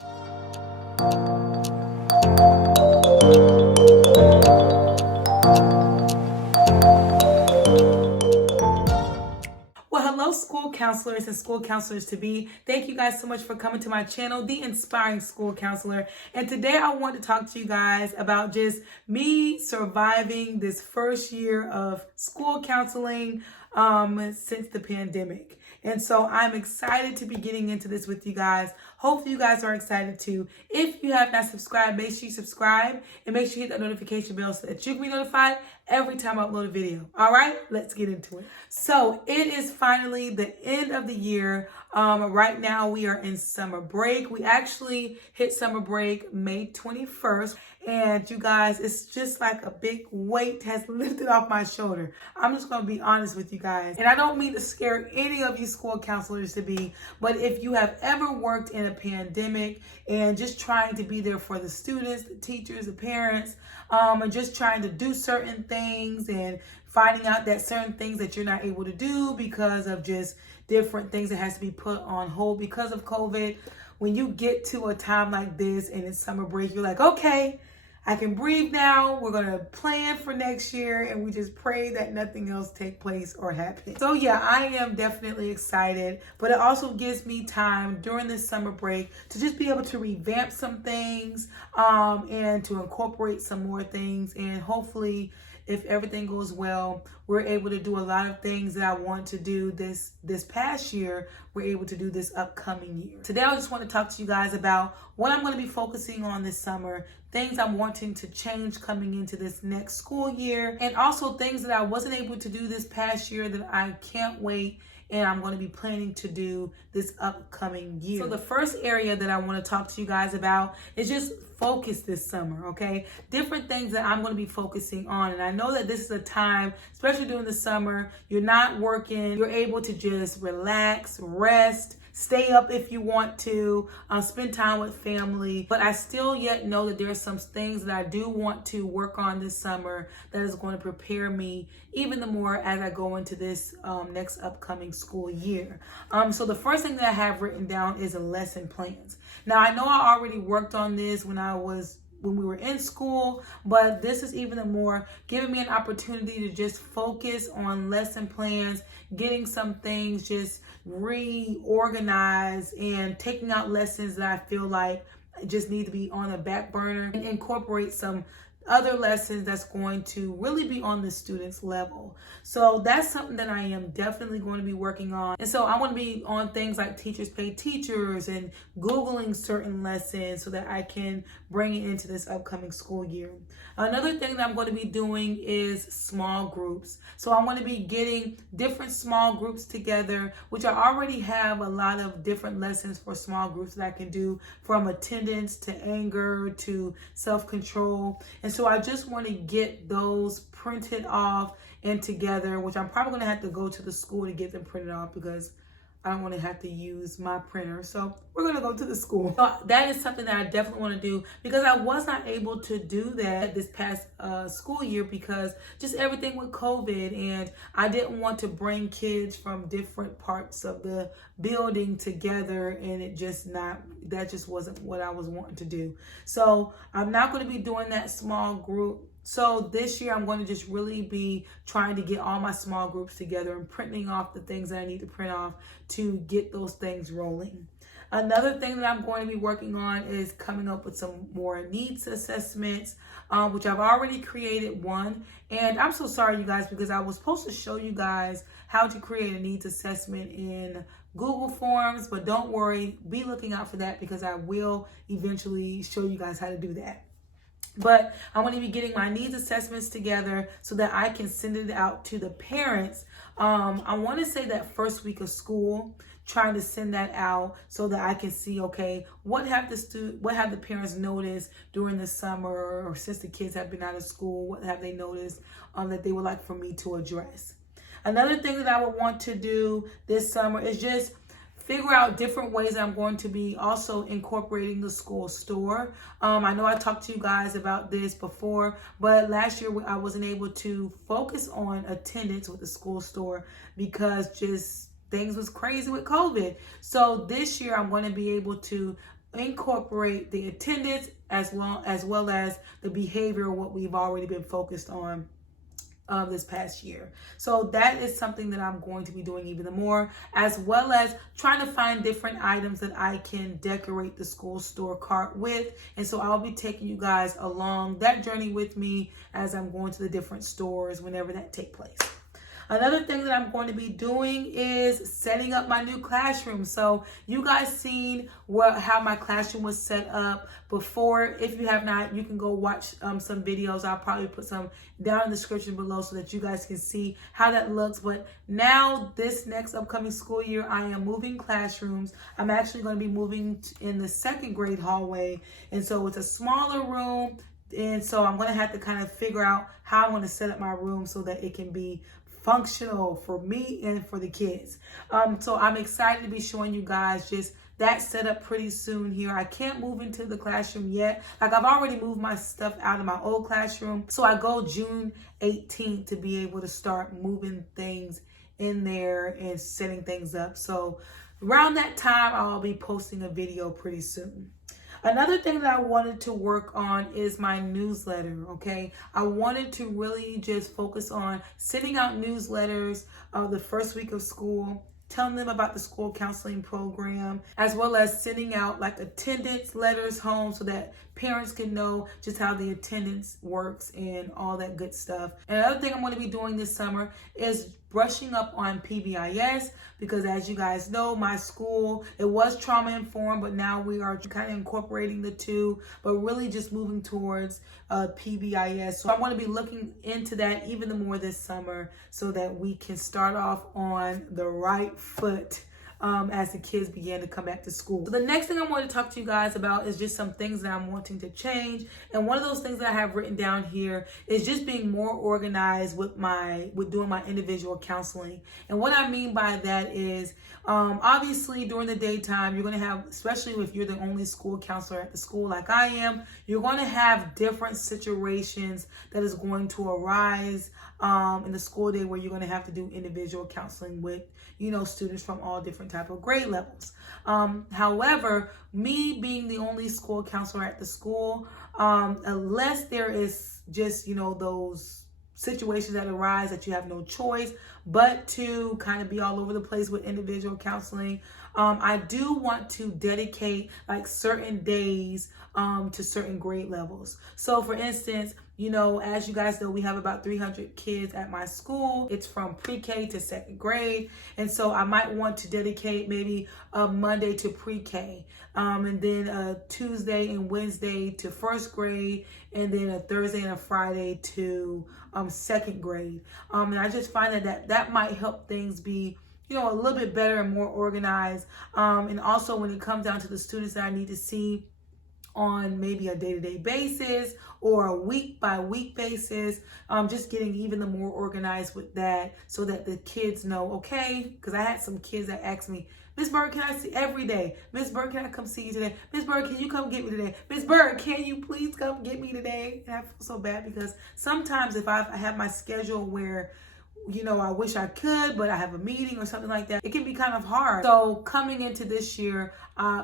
Well, hello, school counselors and school counselors to be. Thank you guys so much for coming to my channel, The Inspiring School Counselor. And today I want to talk to you guys about just me surviving this first year of school counseling since the pandemic. And so I'm excited to be getting into this with you guys. Hopefully you guys are excited too. If you have not subscribed, make sure you subscribe and make sure you hit that notification bell so that you can be notified every time I upload a video. All right, let's get into it. So it is finally the end of the year. Right now we are in summer break. We actually hit summer break May 21st. And you guys, it's just like a big weight has lifted off my shoulder. I'm just going to be honest with you guys. And I don't mean to scare any of you school counselors to be, but if you have ever worked in a pandemic and just trying to be there for the students, the teachers, the parents, and just trying to do certain things and finding out that certain things that you're not able to do because of just different things that has to be put on hold because of COVID. When you get to a time like this and it's summer break, you're like, okay, I can breathe now. We're going to plan for next year and we just pray that nothing else take place or happen. So yeah, I am definitely excited, but it also gives me time during this summer break to just be able to revamp some things and to incorporate some more things. And hopefully, if everything goes well, we're able to do a lot of things that I want to do this past year. We're able to do this upcoming year. Today, I just want to talk to you guys about what I'm going to be focusing on this summer, things I'm wanting to change coming into this next school year, and also things that I wasn't able to do this past year that I can't wait and I'm going to be planning to do this upcoming year. So the first area that I want to talk to you guys about is just focus this summer, okay? Different things that I'm going to be focusing on. And I know that this is a time, especially during the summer, you're not working, you're able to just relax, rest, stay up if you want to, spend time with family. But I still yet know that there are some things that I do want to work on this summer that is going to prepare me even the more as I go into this next upcoming school year. So the first thing that I have written down is a lesson plans. Now, I know I already worked on this when we were in school, but this is even more giving me an opportunity to just focus on lesson plans, getting some things just reorganized and taking out lessons that I feel like just need to be on the back burner and incorporate some other lessons that's going to really be on the student's level. So that's something that I am definitely going to be working on. And so I want to be on things like Teachers Pay Teachers and Googling certain lessons so that I can bring it into this upcoming school year. Another thing that I'm going to be doing is small groups. So I'm going to be getting different small groups together, which I already have a lot of different lessons for small groups that I can do, from attendance to anger to self-control. And so I just want to get those printed off and together, which I'm probably going to have to go to the school to get them printed off because I don't want to have to use my printer. So we're going to go to the school. So that is something that I definitely want to do because I was not able to do that this past school year because just everything with COVID, and I didn't want to bring kids from different parts of the building together, and that just wasn't what I was wanting to do. So I'm not going to be doing that small group. So this year I'm going to just really be trying to get all my small groups together and printing off the things that I need to print off to get those things rolling. Another thing that I'm going to be working on is coming up with some more needs assessments, which I've already created one. And I'm so sorry, you guys, because I was supposed to show you guys how to create a needs assessment in Google Forms, but don't worry, be looking out for that because I will eventually show you guys how to do that. But I want to be getting my needs assessments together so that I can send it out to the parents. I want to say that first week of school, trying to send that out so that I can see, okay, what have the parents noticed during the summer or since the kids have been out of school? What have they noticed that they would like for me to address? Another thing that I would want to do this summer is just figure out different ways I'm going to be also incorporating the school store. I know I talked to you guys about this before, but last year I wasn't able to focus on attendance with the school store because just things was crazy with COVID. So this year I'm going to be able to incorporate the attendance as well as the behavior, what we've already been focused on this past year. So that is something that I'm going to be doing even more, as well as trying to find different items that I can decorate the school store cart with. And so I'll be taking you guys along that journey with me as I'm going to the different stores whenever that takes place. Another thing that I'm going to be doing is setting up my new classroom. So you guys seen how my classroom was set up before. If you have not, you can go watch some videos. I'll probably put some down in the description below so that you guys can see how that looks. But now this next upcoming school year, I am moving classrooms. I'm actually going to be moving in the 2nd grade hallway. And so it's a smaller room. And so I'm going to have to kind of figure out how I'm going to set up my room so that it can be functional for me and for the kids. So I'm excited to be showing you guys just that setup pretty soon here. I can't move into the classroom yet. Like, I've already moved my stuff out of my old classroom. So I go June 18th to be able to start moving things in there and setting things up. So around that time, I'll be posting a video pretty soon. Another thing that I wanted to work on is my newsletter, okay? I wanted to really just focus on sending out newsletters the first week of school, telling them about the school counseling program, as well as sending out like attendance letters home so that parents can know just how the attendance works and all that good stuff. And another thing I'm going to be doing this summer is brushing up on PBIS, because as you guys know, my school, it was trauma informed, but now we are kind of incorporating the two, but really just moving towards PBIS. So I want to be looking into that even more this summer so that we can start off on the right foot as the kids begin to come back to school. So the next thing I want to talk to you guys about is just some things that I'm wanting to change. And one of those things that I have written down here is just being more organized with doing my individual counseling. And what I mean by that is, obviously during the daytime, you're going to have, especially if you're the only school counselor at the school like I am, you're going to have different situations that is going to arise in the school day where you're going to have to do individual counseling with, students from all different type of grade levels. However, me being the only school counselor at the school, unless there is just, those situations that arise that you have no choice but to kind of be all over the place with individual counseling, I do want to dedicate like certain days to certain grade levels. So for instance, as you guys know, we have about 300 kids at my school. It's from pre-K to 2nd grade. And so I might want to dedicate maybe a Monday to pre-K, and then a Tuesday and Wednesday to 1st grade, and then a Thursday and a Friday to 2nd grade. And I just find that might help things be a little bit better and more organized. And also when it comes down to the students that I need to see on maybe a day-to-day basis or a week-by-week basis, just getting even more organized with that so that the kids know, okay, because I had some kids that asked me, Miss Bird, can I see every day? Miss Bird, can I come see you today? Miss Bird, can you come get me today? Miss Bird, can you please come get me today? And I feel so bad because sometimes if I have my schedule where I wish I could, but I have a meeting or something like that, it can be kind of hard. So coming into this year,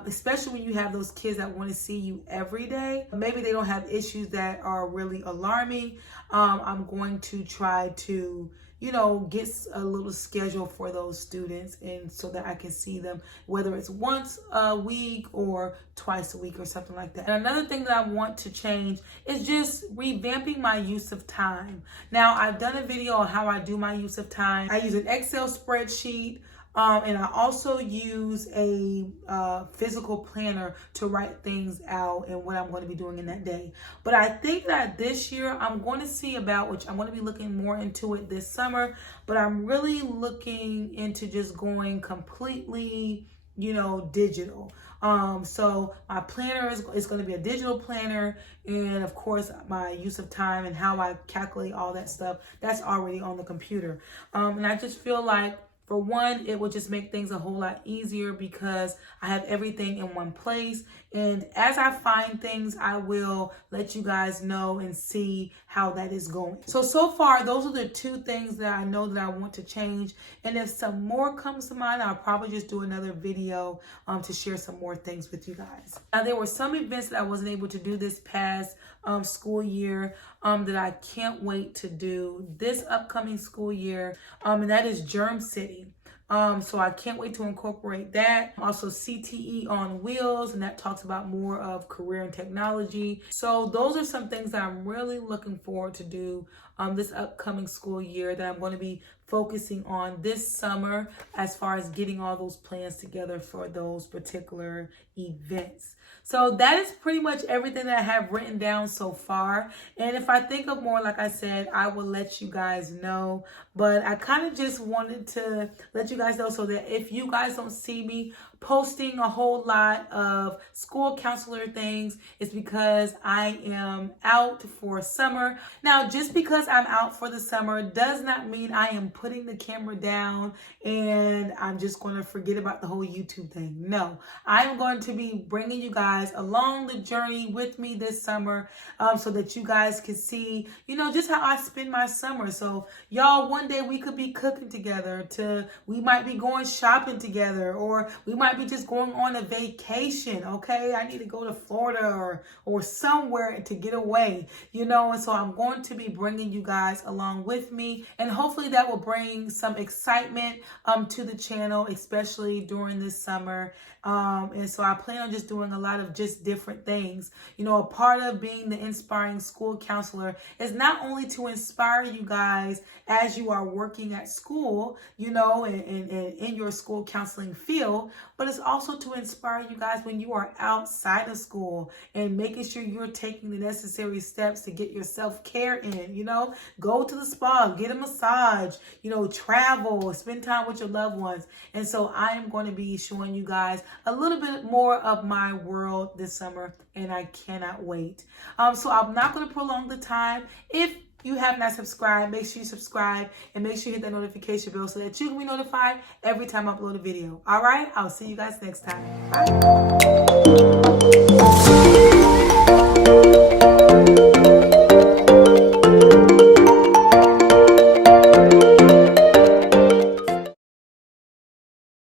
especially when you have those kids that want to see you every day, maybe they don't have issues that are really alarming, I'm going to try to get a little schedule for those students, and so that I can see them, whether it's once a week or twice a week or something like that. And another thing that I want to change is just revamping my use of time. Now, I've done a video on how I do my use of time. I use an Excel spreadsheet. And I also use a physical planner to write things out and what I'm going to be doing in that day. But I think that this year I'm going to see about, which I'm going to be looking more into it this summer, but I'm really looking into just going completely, digital. So my planner is going to be a digital planner, and of course my use of time and how I calculate all that stuff, that's already on the computer. And I just feel like, for one, it will just make things a whole lot easier because I have everything in one place. And as I find things, I will let you guys know and see how that is going. So far, those are the two things that I know that I want to change. And if some more comes to mind, I'll probably just do another video to share some more things with you guys. Now, there were some events that I wasn't able to do this past school year that I can't wait to do this upcoming school year, and that is Germ City. So I can't wait to incorporate that. Also CTE on Wheels, and that talks about more of career and technology. So those are some things that I'm really looking forward to do this upcoming school year that I'm going to be focusing on this summer as far as getting all those plans together for those particular events. So that is pretty much everything that I have written down so far. And if I think of more, like I said, I will let you guys know. But I kind of just wanted to let you guys know so that if you guys don't see me posting a whole lot of school counselor things, it's because I am out for summer. Now, just because I'm out for the summer does not mean I am putting the camera down and I'm just going to forget about the whole YouTube thing. No, I'm going to be bringing you guys along the journey with me this summer so that you guys can see, just how I spend my summer. So y'all, one day we could be cooking together, we might be going shopping together, or we might be just going on a vacation. Okay, I need to go to Florida or somewhere to get away, and so I'm going to be bringing you guys along with me, and hopefully that will bring some excitement to the channel, especially during this summer. And so I plan on just doing a lot of just different things. A part of being the Inspiring School Counselor is not only to inspire you guys as you are working at school, and in your school counseling field, but it's also to inspire you guys when you are outside of school and making sure you're taking the necessary steps to get your self-care in, go to the spa, get a massage, travel, spend time with your loved ones. And so I am going to be showing you guys a little bit more of my world this summer, and I cannot wait. So I'm not going to prolong the time. If you have not subscribed, make sure you subscribe and make sure you hit that notification bell so that you can be notified every time I upload a video. All right, I'll see you guys next time. Bye.